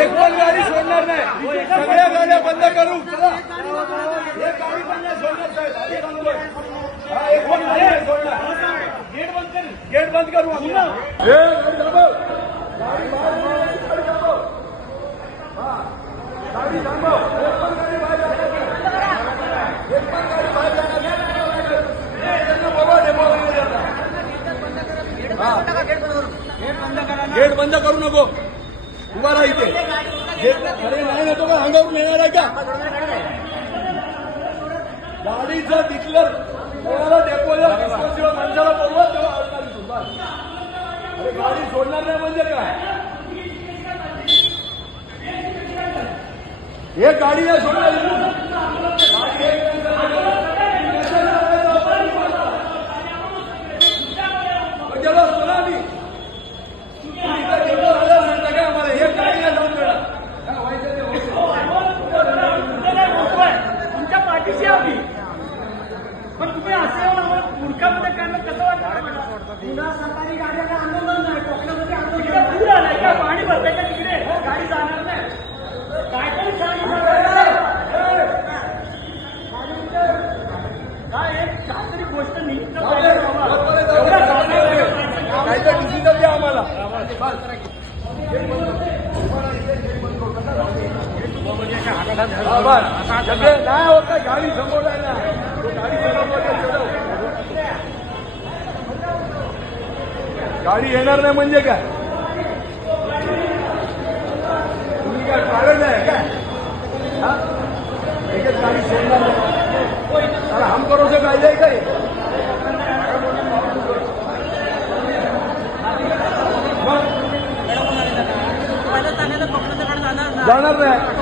एक पण गाडी सोडणार नाही. सगळ्या गाड्या बंद करू. एक गाडी पण नाही सोडणार साहेब. एक पण गाडी नाही सोडणार. गेट बंद करू. गाडी थांबव. एक पण गाडी बाहेर जाणार नाही. एक पण गाडी बाहेर जाणार नाही. त्यांना बोलवा, डेमो वगैरे यांना. गेट बंद करू नको. उभा राहा इथे. अरे नाही ना तुम्हाला अंगावरून येणार आहे का? गाडीचं डिक्लेअर कोणाला डेपोला डिस्पोजिबल माणसाला बोलवा तेव्हा अडकाली तू अरे गाडी सोडणार नाही म्हणजे काय? हे गाडी या सोडणार गाडी एक मग त्याला सोडा आधी. तुम्ही इथं डेपो झालं सांगता का आम्हाला हे गाडी नाही जाऊन देणार काय व्हायचं ते होईल. तुमच्या पाठीशी आम्ही पण तुम्ही असे पुढकामध्ये करणं कसं वाटतं पुन्हा सरकारी गाड्यांना आंदोलन नाही कोकणामध्ये आंदोलन पूर आलाय का पाणी भरतंय का तिकडे गाडी जाणार नाही काय तरी काय एक काहीतरी गोष्ट निमित्त जाऊ दे. वरपर्यंत जाऊ दे. जाऊ दे. काय तर डिसिजन द्या आम्हाला हा, नाही होत गाडी समोर आहे ना गाडी समोर गाडी येणार नाही म्हणजे काय? तुम्ही काय कारण आहे काय? एकच गाडी सोडणार नाही. अरे हम करोसे कायदे आहे काय? जाणार नाही.